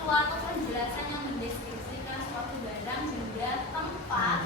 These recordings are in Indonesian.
Suatu penjelasan yang mendeskripsikan suatu barang, benda, tempat,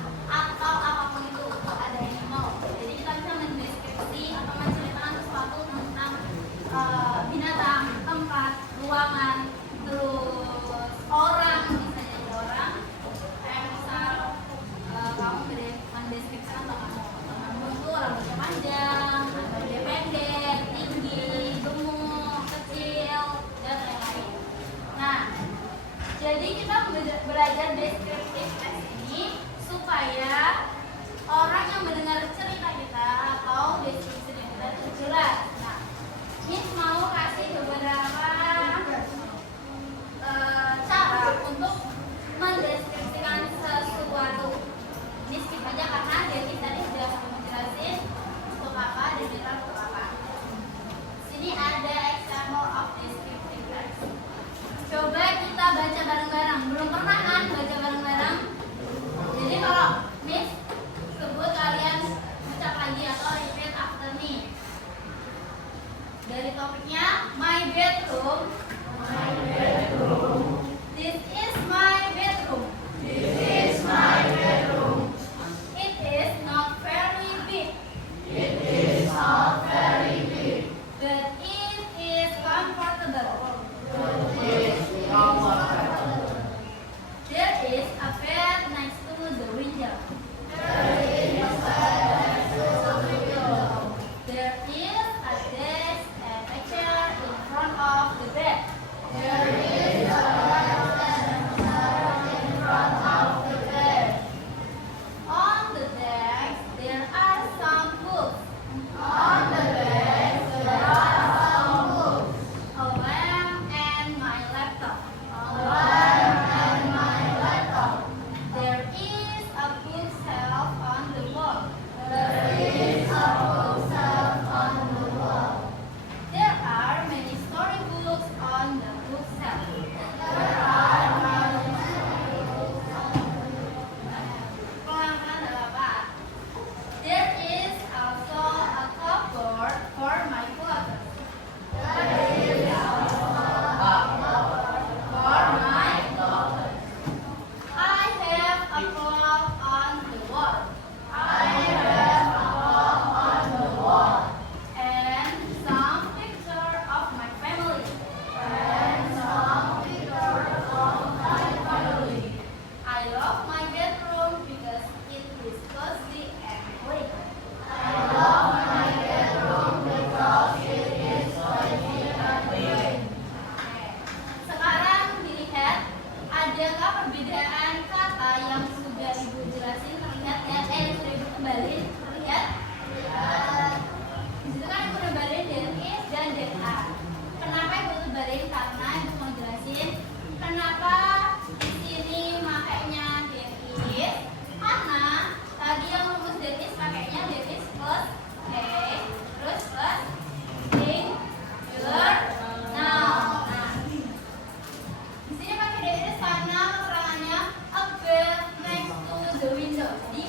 Jadi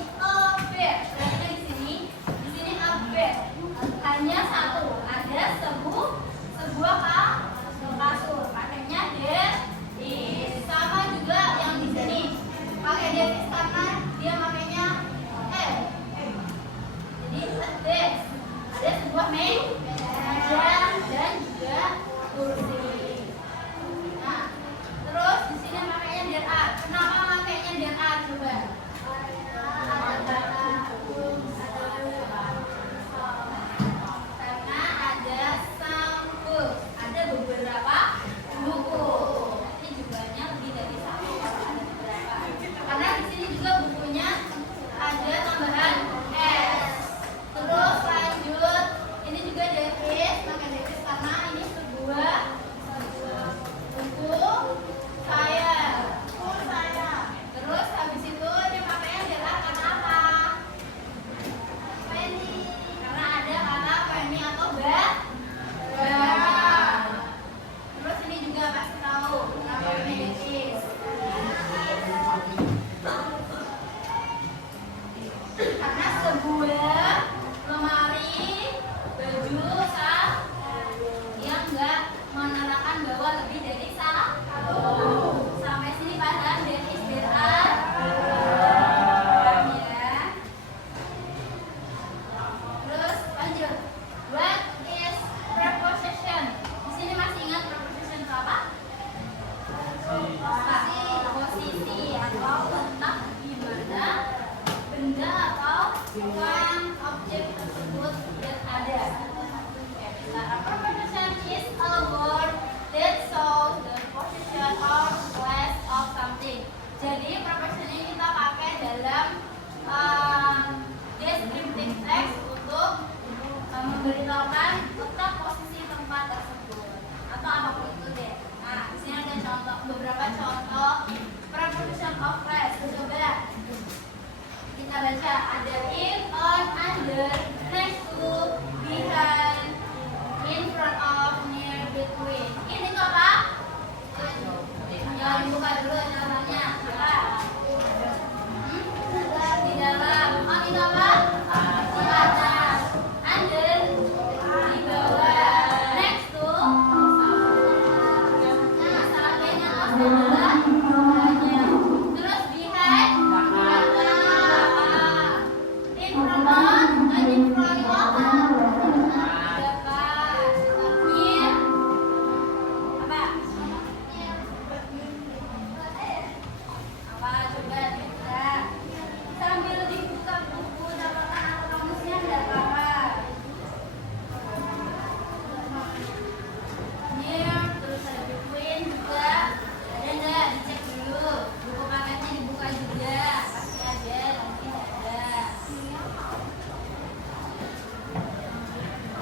bed. Berarti di sini a bed. Hanya satu. Ada sebuah kasur. Pakainya there is. Sama juga yang di sini. Pakai there is karena dia makainya jadi a desk. Ada sebuah meja dan juga kursi. Nah, terus di sini makanya there are. Kenapa makanya there are? Coba. Karena ada some books. Ada beberapa buku. Ini jumlahnya lebih dari satu. Ada beberapa. Karena di sini juga bukunya ada tambahan s. Terus lanjut, ini juga there is, pakai there is karena ini sebuah buku saya. Terus habis itu dia pakainya there are karena apa? Penny. Karena ada kata penny atau bag. Terus ini juga pasti tahu kenapa penny there is. Karena sebuah lemari baju yang enggak menerangkan bahwa lebih dari satu. Sampai sini paham? There is, there are. Paham ya? Terus lanjut. What is preposition? Di sini masih ingat preposition itu apa? Posisi atau letak di mana benda atau yang objek tersebut ada. A preposition is a word that shows the position or place of something. Jadi preposition ini kita pakai dalam descriptive text untuk memberitahukan letak posisi tempat tersebut atau apapun itu deh. Nah, di sini ada contoh, beberapa contoh preposition of place. Coba kita baca, ada in, on, under, next to, behind, in front of, near, between. Ini itu apa? Jangan dibuka dulu contohnya. Apa? Di dalam. On itu apa? Di atas. Under, di bawah. Next to, nah sampingnya adalah bawahnya. Terus behind, in front of, in front of, depan. Near, apa? Apa coba kita sambil dibuka buku catatan atau kamusnya ada apa? Near, terus ada between juga. Ada enggak? Dicek dulu. Buku paketnya dibuka juga. Pasti ada, nanti ada.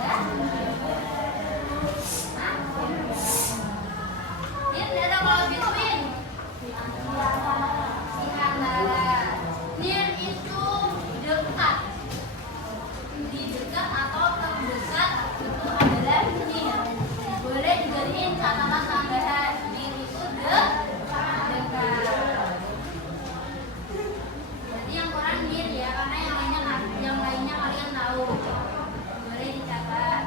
Ya? Hah? Near ada kalau between. Di antara. Near itu dekat. Di dekat atau terdekat itu adalah near. Boleh dijadiin catatan tambahan. Near itu dekat. Berarti yang kurang near ya, karena yang lainnya kalian tahu. Boleh dicatat.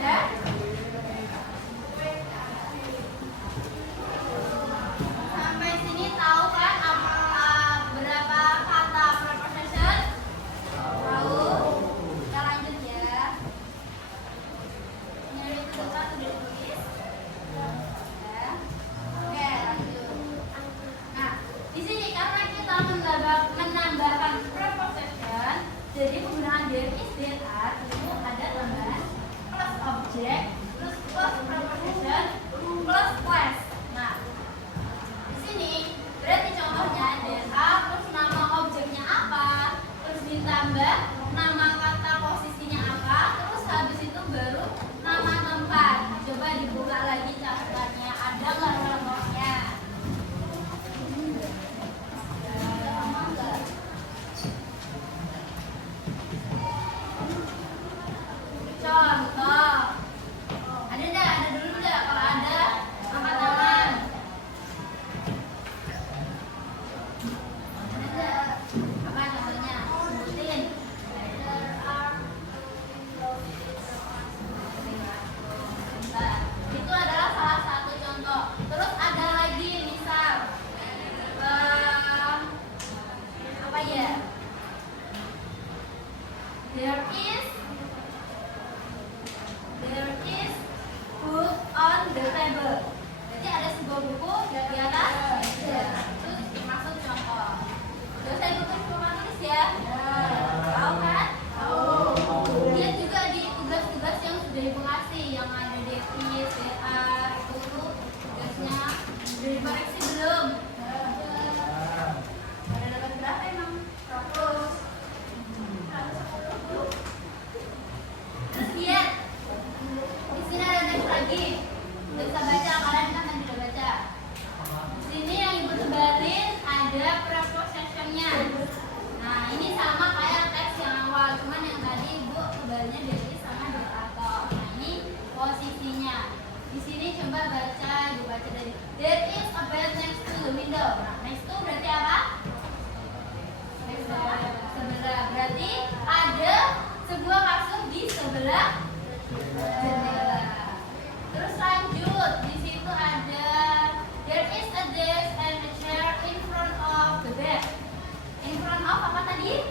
Ya? Sampai sini tahu kan berapa kata preposition? Tahu? Kita lanjut ya. Near itu dekat sudah ditulis. Ya. Oke, lanjut. Nah, di sini karena kita menambahkan preposition, jadi penggunaan there is, there are itu ada tambahan plus objek, plus preposition, plus class. Nah, di sini berarti contohnya there are terus nama objeknya apa, terus ditambah nama kata posisinya apa, terus habis itu baru nama tempat. Coba dibuka lagi catatannya, ada nggak contohnya? Sama nggak? Contoh, ada nggak? Ada dulu nggak? Kalau ada, angkat tangan. Ada apa contohnya? Sebutin. Nah, itu adalah salah satu contoh. Terus ada lagi misal apa ya? There is book on the table. Jadi ada sebuah buku di atas meja. Itu dimaksud contoh. Udah saya ikut rumah tulis ya? Tahu kan? Lihat juga di tugas-tugas yang sudah ibu kasih, yang ada Devis, DA, itu tugasnya sudah dikoreksi belum? Ada dapat berapa emang? 100. Terus lihat, di sini ada teks lagi. Udah bisa baca, kalian kan tadi udah baca. Di sini yang ibu tebalin ada prepositionnya. Nah, ini sama kayak teks yang awal, cuman yang tadi ibu tebalnya dari sama dot atau. Nah, ini posisinya. Di sini coba baca, ibu baca dari there is a bed next to the window. Nah, next to berarti apa? Sebelah. Berarti ada sebuah kasur di sebelah jendela. Terus lanjut, di situ ada there is a desk and a chair in front of the bed. In front of apa tadi?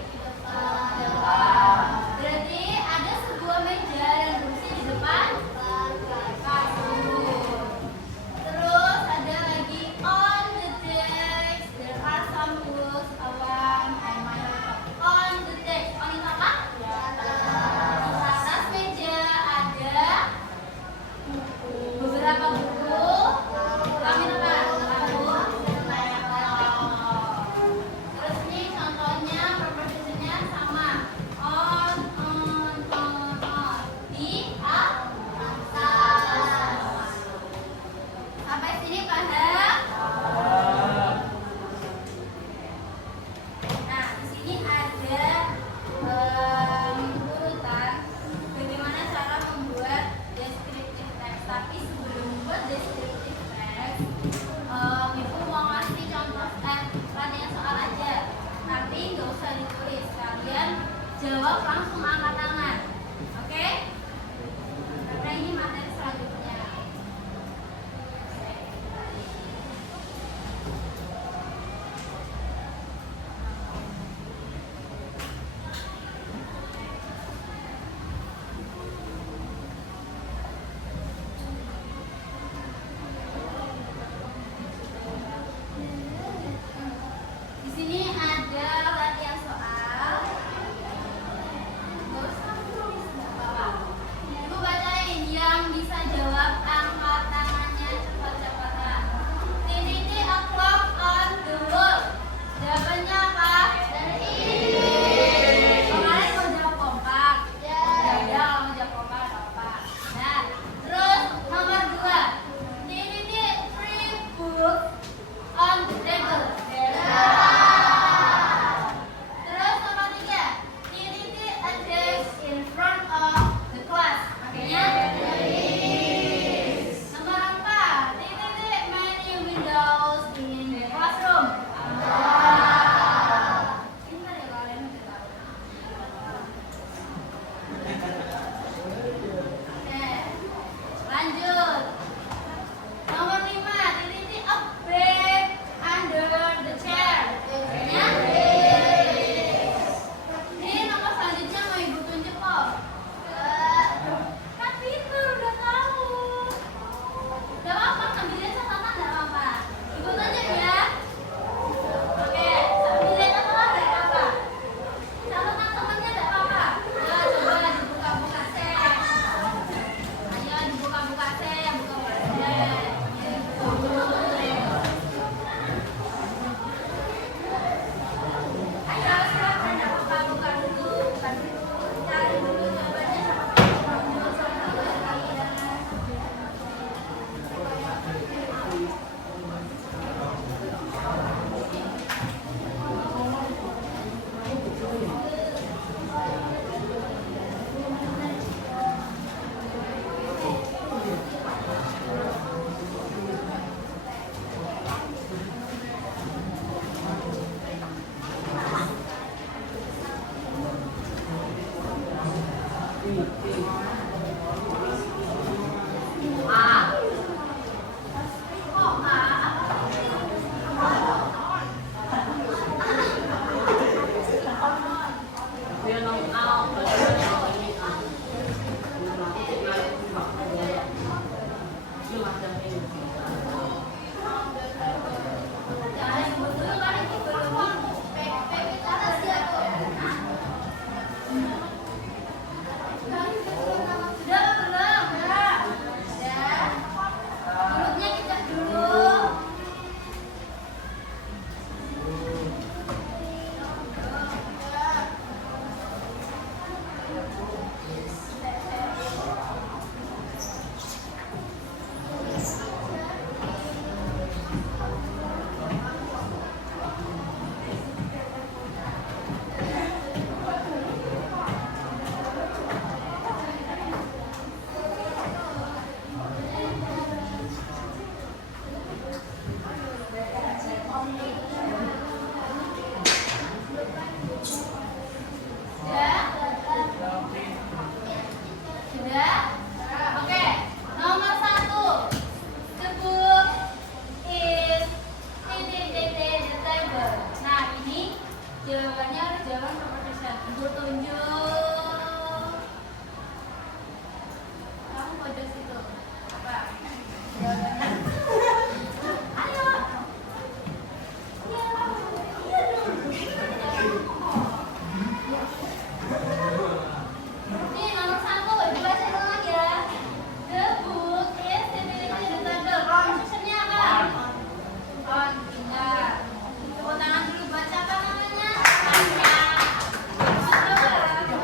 Depan. Berarti ada sebuah meja dan kursi di depan kasur. Terus ada lagi on the desk there are some books, a lamp, and my laptop. On the desk, on itu apa? Di atas meja ada beberapa buku. Kami apa? Terus ini contohnya prepositionnya sama. On. Di atas. Sampai sini paham? Nah, di sini ada urutan bagaimana cara membuat descriptive text. Tapi sebelum membuat descriptive text, ibu mau ngasih contoh latihan soal aja. Tapi nggak usah ditulis, kalian jawab langsung angkat tangan, oke? Karena ini materi selanjutnya. Di sini ada latihan soal. Nggak usah tulis, nggak apa-apa. jawabannya harus jawaban proposition. Ibu tunjuk. Kamu pojok situ. Apa? Jawabannya. Ayo. Iya. Iya dong. Nih nomor 1, Ibu baca dulu lagi ya. The book is definitely the title. Propositionnya apa? On, pindah. Tepuk tangan dulu buat siapa namanya? Tanya. Betul.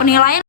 penilaian